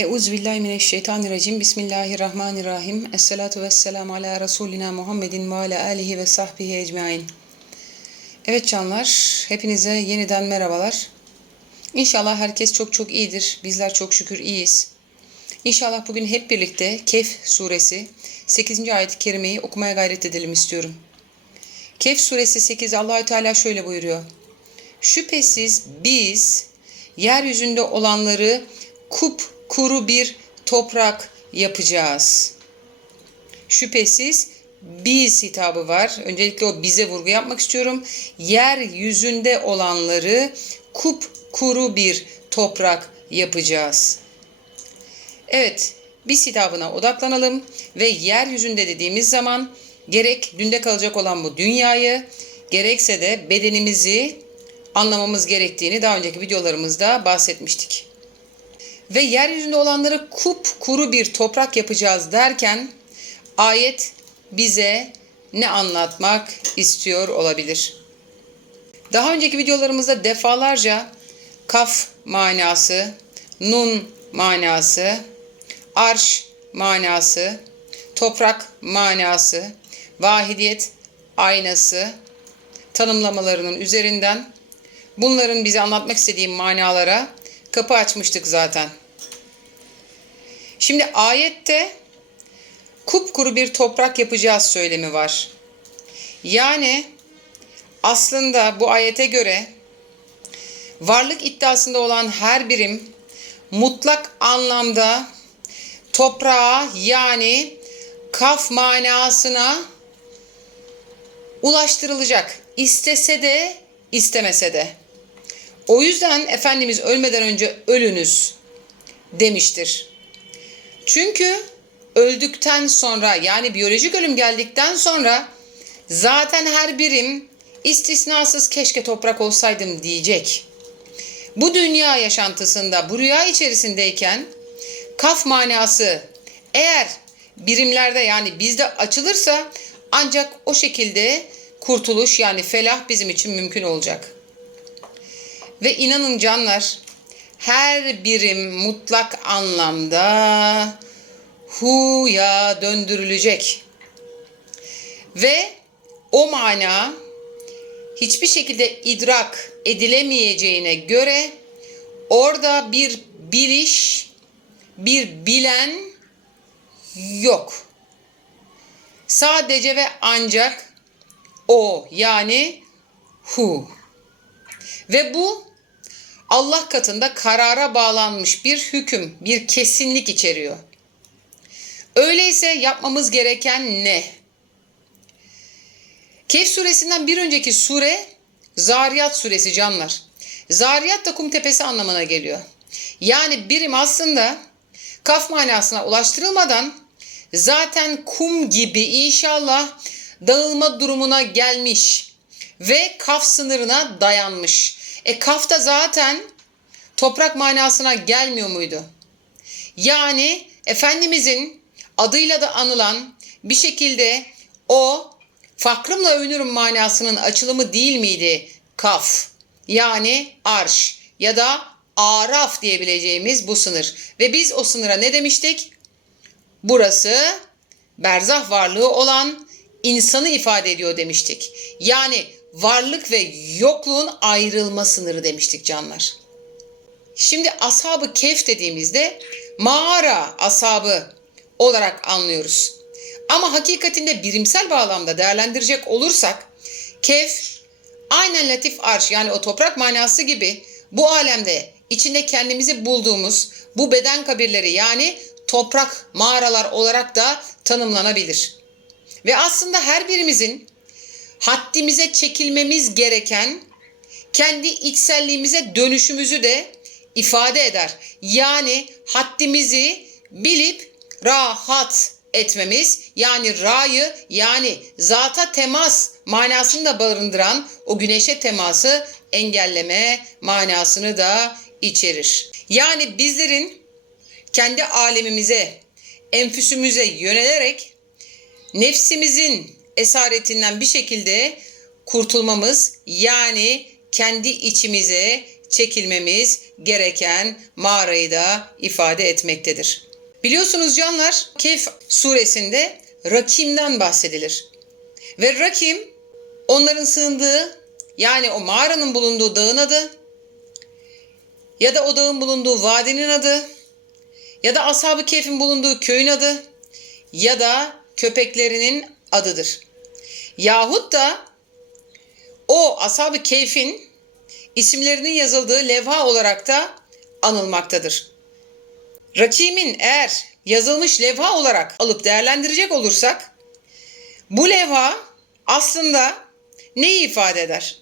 Euzubillahimineşşeytanirracim. Bismillahirrahmanirrahim. Esselatu vesselamu ala Resulina Muhammedin ve ala alihi ve sahbihi ecmain. Evet canlar, hepinize yeniden merhabalar. İnşallah herkes çok çok iyidir. Bizler çok şükür iyiyiz. İnşallah bugün hep birlikte Kehf suresi 8. ayet-i kerimeyi okumaya gayret edelim istiyorum. Kehf suresi 8 Allahü Teala şöyle buyuruyor. Şüphesiz biz yeryüzünde olanları kup kuru bir toprak yapacağız. Şüphesiz biz hitabı var. Öncelikle o bize vurgu yapmak istiyorum. Yeryüzünde olanları kup kuru bir toprak yapacağız. Evet, biz hitabına odaklanalım ve yeryüzünde dediğimiz zaman gerek dünde kalacak olan bu dünyayı gerekse de bedenimizi anlamamız gerektiğini daha önceki videolarımızda bahsetmiştik. Ve yeryüzünde olanları kup kuru bir toprak yapacağız derken ayet bize ne anlatmak istiyor olabilir? Daha önceki videolarımızda defalarca kaf manası, nun manası, arş manası, toprak manası, vahidiyet aynası tanımlamalarının üzerinden bunların bize anlatmak istediği manalara kapı açmıştık zaten. Şimdi ayette kupkuru bir toprak yapacağız söylemi var. Yani aslında bu ayete göre varlık iddiasında olan her birim mutlak anlamda toprağa yani kaf manasına ulaştırılacak. İstese de istemese de. O yüzden Efendimiz ölmeden önce ölünüz demiştir. Çünkü öldükten sonra yani biyolojik ölüm geldikten sonra zaten her birim istisnasız keşke toprak olsaydım diyecek. Bu dünya yaşantısında, bu rüya içerisindeyken kaf manası eğer birimlerde yani bizde açılırsa ancak o şekilde kurtuluş yani felah bizim için mümkün olacak. Ve inanın canlar her birim mutlak anlamda huya döndürülecek. Ve o mana hiçbir şekilde idrak edilemeyeceğine göre orada bir biliş, bir bilen yok. Sadece ve ancak o yani hu. Ve bu Allah katında karara bağlanmış bir hüküm, bir kesinlik içeriyor. Öyleyse yapmamız gereken ne? Kehf suresinden bir önceki sure Zariyat suresi canlar. Zariyat da kum tepesi anlamına geliyor. Yani birim aslında kaf manasına ulaştırılmadan zaten kum gibi inşallah dağılma durumuna gelmiş ve kaf sınırına dayanmış. E kaf da zaten toprak manasına gelmiyor muydu? Yani Efendimizin adıyla da anılan bir şekilde o fakrımla övünürüm manasının açılımı değil miydi? Kaf yani arş ya da araf diyebileceğimiz bu sınır. Ve biz o sınıra ne demiştik? Burası berzah varlığı olan insanı ifade ediyor demiştik. Yani varlık ve yokluğun ayrılma sınırı demiştik canlar. Şimdi ashabı kef dediğimizde mağara ashabı olarak anlıyoruz. Ama hakikatinde birimsel bağlamda değerlendirecek olursak kef aynen latif arş yani o toprak manası gibi bu alemde içinde kendimizi bulduğumuz bu beden kabirleri yani toprak mağaralar olarak da tanımlanabilir. Ve aslında her birimizin haddimize çekilmemiz gereken kendi içselliğimize dönüşümüzü de ifade eder. Yani haddimizi bilip rahat etmemiz yani ra'yı yani zata temas manasını da barındıran o güneşe teması engelleme manasını da içerir. Yani bizlerin kendi alemimize, enfüsümüze yönelerek nefsimizin esaretinden bir şekilde kurtulmamız yani kendi içimize çekilmemiz gereken mağarayı da ifade etmektedir. Biliyorsunuz canlar Kehf suresinde Rakim'den bahsedilir. Ve Rakim onların sığındığı yani o mağaranın bulunduğu dağın adı ya da o dağın bulunduğu vadinin adı ya da Ashab-ı Kehf'in bulunduğu köyün adı ya da köpeklerinin adıdır. Yahut da o Ashab-ı Kehf'in isimlerinin yazıldığı levha olarak da anılmaktadır. Rakim'in eğer yazılmış levha olarak alıp değerlendirecek olursak bu levha aslında neyi ifade eder?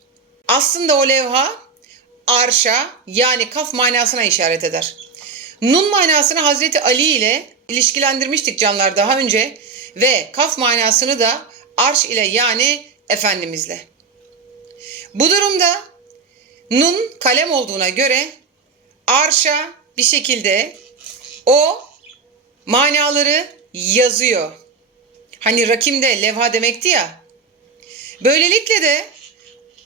Aslında o levha arşa yani kaf manasına işaret eder. Nun manasını Hazreti Ali ile ilişkilendirmiştik canlar daha önce ve kaf manasını da arş ile yani Efendimizle. Bu durumda nun kalem olduğuna göre arşa bir şekilde o manaları yazıyor. Hani rakimde levha demekti ya. Böylelikle de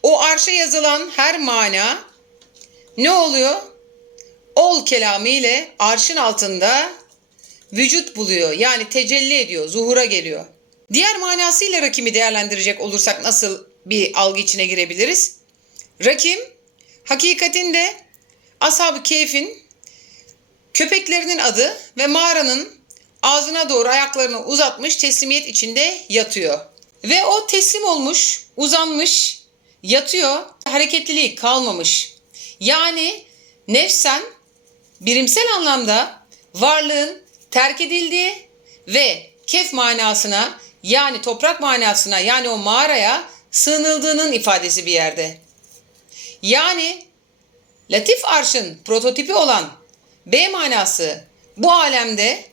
o arşa yazılan her mana ne oluyor? Ol kelamı ile arşın altında vücut buluyor. Yani tecelli ediyor, zuhura geliyor. Diğer manasıyla rakimi değerlendirecek olursak nasıl bir algı içine girebiliriz? Rakim hakikatinde ashab-ı keyfin köpeklerinin adı ve mağaranın ağzına doğru ayaklarını uzatmış teslimiyet içinde yatıyor. Ve o teslim olmuş, uzanmış, yatıyor, hareketliliği kalmamış. Yani nefsen birimsel anlamda varlığın terk edildiği ve kef manasına yani toprak manasına yani o mağaraya sığınıldığının ifadesi bir yerde. Yani Latif Arş'ın prototipi olan B manası bu alemde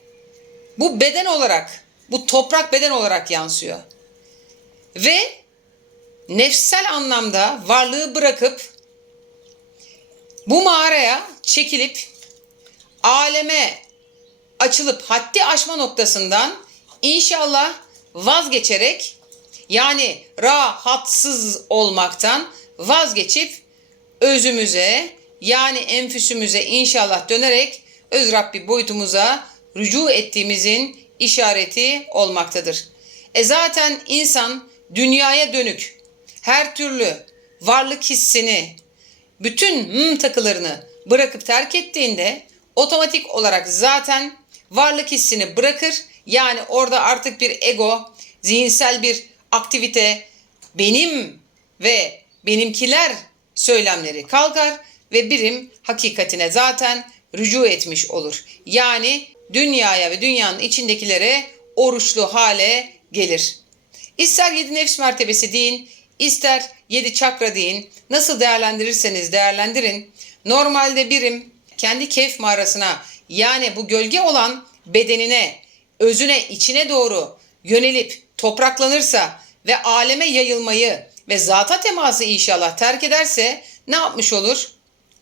bu beden olarak, bu toprak beden olarak yansıyor. Ve nefsel anlamda varlığı bırakıp bu mağaraya çekilip aleme açılıp haddi aşma noktasından inşallah vazgeçerek yani rahatsız olmaktan vazgeçip özümüze yani enfüsümüze inşallah dönerek öz Rabbi boyutumuza rücu ettiğimizin işareti olmaktadır. E zaten insan dünyaya dönük her türlü varlık hissini, bütün hmm takılarını bırakıp terk ettiğinde otomatik olarak zaten varlık hissini bırakır. Yani orada artık bir ego, zihinsel bir aktivite, benim ve benimkiler söylemleri kalkar ve birim hakikatine zaten rücu etmiş olur. Yani dünyaya ve dünyanın içindekilere oruçlu hale gelir. İster yedi nefs mertebesi deyin, ister yedi çakra deyin, nasıl değerlendirirseniz değerlendirin. Normalde birim kendi keyf mağarasına yani bu gölge olan bedenine, özüne, içine doğru yönelip topraklanırsa ve aleme yayılmayı ve zata teması inşallah terk ederse ne yapmış olur?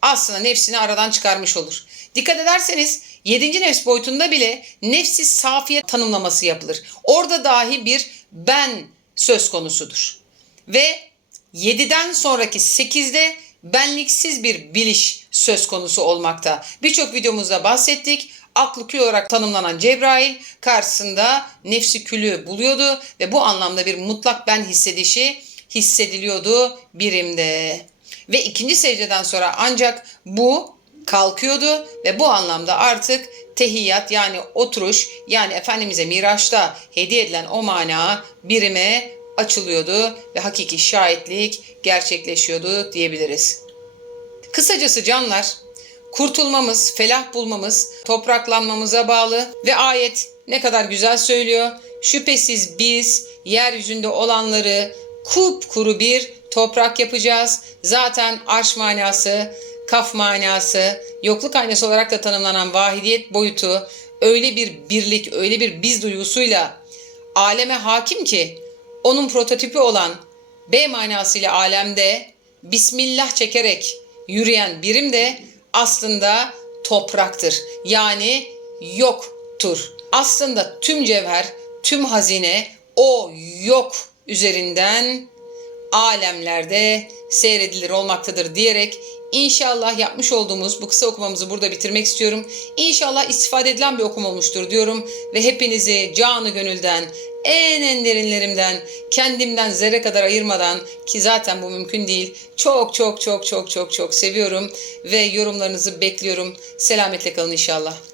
Aslında nefsini aradan çıkarmış olur. Dikkat ederseniz 7. nefs boyutunda bile nefsi safiye tanımlaması yapılır. Orada dahi bir ben söz konusudur. Ve 7'den sonraki 8'de benliksiz bir biliş söz konusu olmakta. Birçok videomuzda bahsettik. Aklı kül olarak tanımlanan Cebrail karşısında nefsi külü buluyordu ve bu anlamda bir mutlak ben hissedişi hissediliyordu birimde. Ve ikinci secdeden sonra ancak bu kalkıyordu ve bu anlamda artık tehiyyat yani oturuş yani Efendimiz'e Miraç'ta hediye edilen o mana birime açılıyordu ve hakiki şahitlik gerçekleşiyordu diyebiliriz. Kısacası canlar kurtulmamız, felah bulmamız, topraklanmamıza bağlı ve ayet ne kadar güzel söylüyor. Şüphesiz biz yeryüzünde olanları kupkuru bir toprak yapacağız. Zaten arş manası, kaf manası, yokluk aynası olarak da tanımlanan vahidiyet boyutu öyle bir birlik, öyle bir biz duygusuyla aleme hakim ki onun prototipi olan B manasıyla alemde Bismillah çekerek yürüyen birim de aslında topraktır. Yani yoktur. Aslında tüm cevher, tüm hazine o yok üzerinden alemlerde seyredilir olmaktadır diyerek İnşallah yapmış olduğumuz bu kısa okumamızı burada bitirmek istiyorum. İnşallah istifade edilen bir okum olmuştur diyorum ve hepinizi canı gönülden, en en derinlerimden, kendimden zerre kadar ayırmadan ki zaten bu mümkün değil. Çok çok çok çok çok çok seviyorum ve yorumlarınızı bekliyorum. Selametle kalın inşallah.